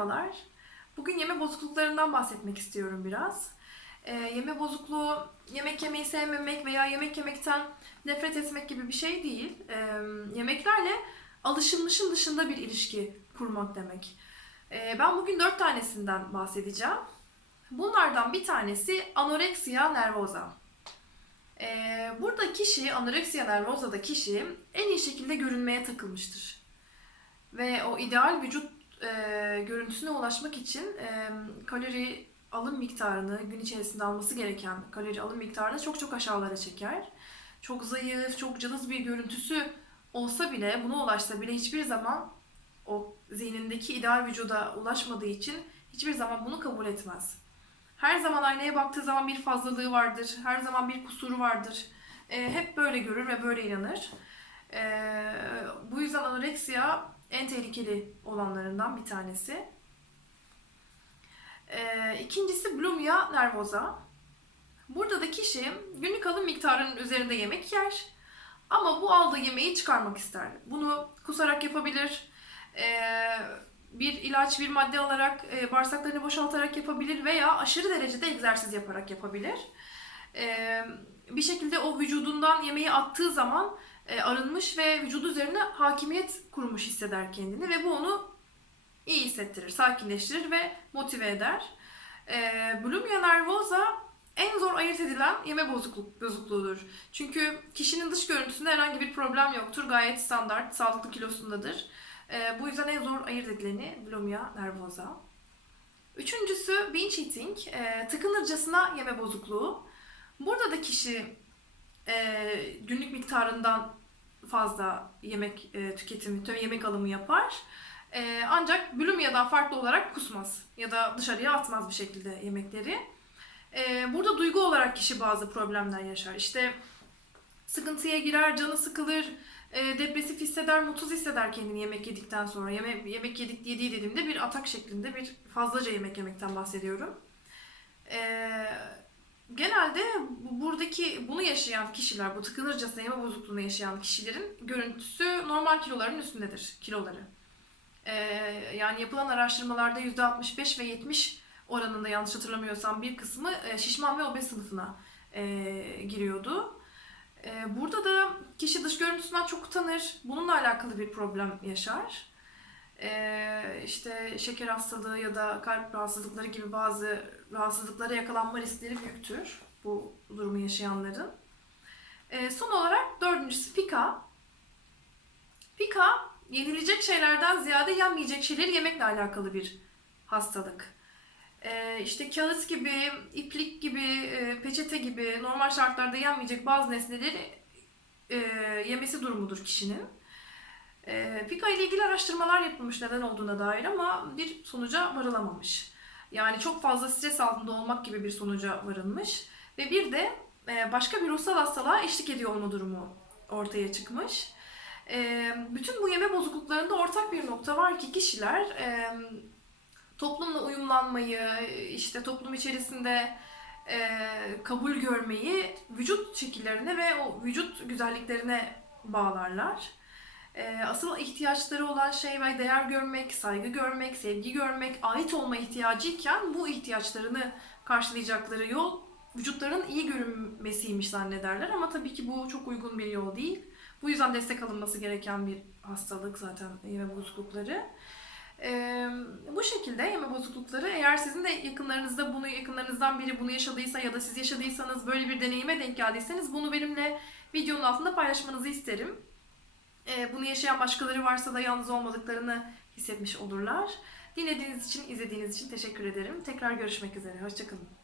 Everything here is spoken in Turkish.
Merhabalar. Bugün yeme bozukluklarından bahsetmek istiyorum biraz. Ee, yeme bozukluğu, yemek yemeyi sevmemek veya yemek yemekten nefret etmek gibi bir şey değil. Ee, yemeklerle alışılmışın dışında bir ilişki kurmak demek. Ee, ben bugün dört tanesinden bahsedeceğim. Bunlardan bir tanesi anoreksiya nervosa. Ee, burada kişi, anoreksiya nervosa'da kişi en iyi şekilde görünmeye takılmıştır. Ve o ideal vücut e, görüntüsüne ulaşmak için e, kalori alım miktarını gün içerisinde alması gereken kalori alım miktarını çok çok aşağılara çeker. Çok zayıf, çok cılız bir görüntüsü olsa bile, buna ulaşsa bile hiçbir zaman o zihnindeki ideal vücuda ulaşmadığı için hiçbir zaman bunu kabul etmez. Her zaman aynaya baktığı zaman bir fazlalığı vardır, her zaman bir kusuru vardır. E, hep böyle görür ve böyle inanır. E, bu yüzden anoreksiya en tehlikeli olanlarından bir tanesi. Ee, ikincisi bulimia nervosa. Burada da kişi günlük alım miktarının üzerinde yemek yer ama bu aldığı yemeği çıkarmak ister. Bunu kusarak yapabilir, ee, bir ilaç, bir madde alarak e, bağırsaklarını boşaltarak yapabilir veya aşırı derecede egzersiz yaparak yapabilir. Ee, bir şekilde o vücudundan yemeği attığı zaman arınmış ve vücudu üzerine hakimiyet kurmuş hisseder kendini ve bu onu iyi hissettirir, sakinleştirir ve motive eder. E, bulimia nervosa en zor ayırt edilen yeme bozukluk, bozukluğudur. Çünkü kişinin dış görüntüsünde herhangi bir problem yoktur. Gayet standart, sağlıklı kilosundadır. E, bu yüzden en zor ayırt edileni bulimia nervosa. Üçüncüsü binge eating, e, tıkınırcasına yeme bozukluğu. Burada da kişi e, günlük miktarından fazla yemek e, tüketimi, yemek alımı yapar. E, ancak bulimia'dan farklı olarak kusmaz ya da dışarıya atmaz bir şekilde yemekleri. E, burada duygu olarak kişi bazı problemler yaşar. İşte sıkıntıya girer, canı sıkılır, e, depresif hisseder, mutsuz hisseder kendini yemek yedikten sonra. Yeme, yemek yedik yediği dediğimde bir atak şeklinde bir fazlaca yemek yemekten bahsediyorum. Eee genelde bu- buradaki bunu yaşayan kişiler, bu tıkınırcasına yeme bozukluğunu yaşayan kişilerin görüntüsü normal kiloların üstündedir, kiloları. Ee, yani yapılan araştırmalarda %65 ve 70 oranında yanlış hatırlamıyorsam bir kısmı e, şişman ve obez sınıfına e, giriyordu. E, burada da kişi dış görüntüsünden çok utanır, bununla alakalı bir problem yaşar. E, işte şeker hastalığı ya da kalp rahatsızlıkları gibi bazı rahatsızlıklara yakalanma riskleri büyüktür bu durumu yaşayanların. Ee, son olarak dördüncüsü pika. Pika yenilecek şeylerden ziyade yenmeyecek şeyleri yemekle alakalı bir hastalık. Ee, işte kağıt gibi, iplik gibi, e, peçete gibi normal şartlarda yenmeyecek bazı nesneleri e, yemesi durumudur kişinin. E, Pika ile ilgili araştırmalar yapılmış neden olduğuna dair ama bir sonuca varılamamış. Yani çok fazla stres altında olmak gibi bir sonuca varılmış. Ve bir de e, başka bir ruhsal hastalığa eşlik ediyor olma durumu ortaya çıkmış. E, bütün bu yeme bozukluklarında ortak bir nokta var ki kişiler e, toplumla uyumlanmayı, işte toplum içerisinde e, kabul görmeyi vücut şekillerine ve o vücut güzelliklerine bağlarlar. Ee, asıl ihtiyaçları olan şey ve değer görmek, saygı görmek, sevgi görmek, ait olma ihtiyacıyken bu ihtiyaçlarını karşılayacakları yol vücutların iyi görünmesiymiş zannederler ama tabii ki bu çok uygun bir yol değil. Bu yüzden destek alınması gereken bir hastalık zaten yeme bozuklukları. Ee, bu şekilde yeme bozuklukları eğer sizin de yakınlarınızda bunu yakınlarınızdan biri bunu yaşadıysa ya da siz yaşadıysanız böyle bir deneyime denk geldiyseniz bunu benimle videonun altında paylaşmanızı isterim. Ee, bunu yaşayan başkaları varsa da yalnız olmadıklarını hissetmiş olurlar. Dinlediğiniz için, izlediğiniz için teşekkür ederim. Tekrar görüşmek üzere. Hoşçakalın.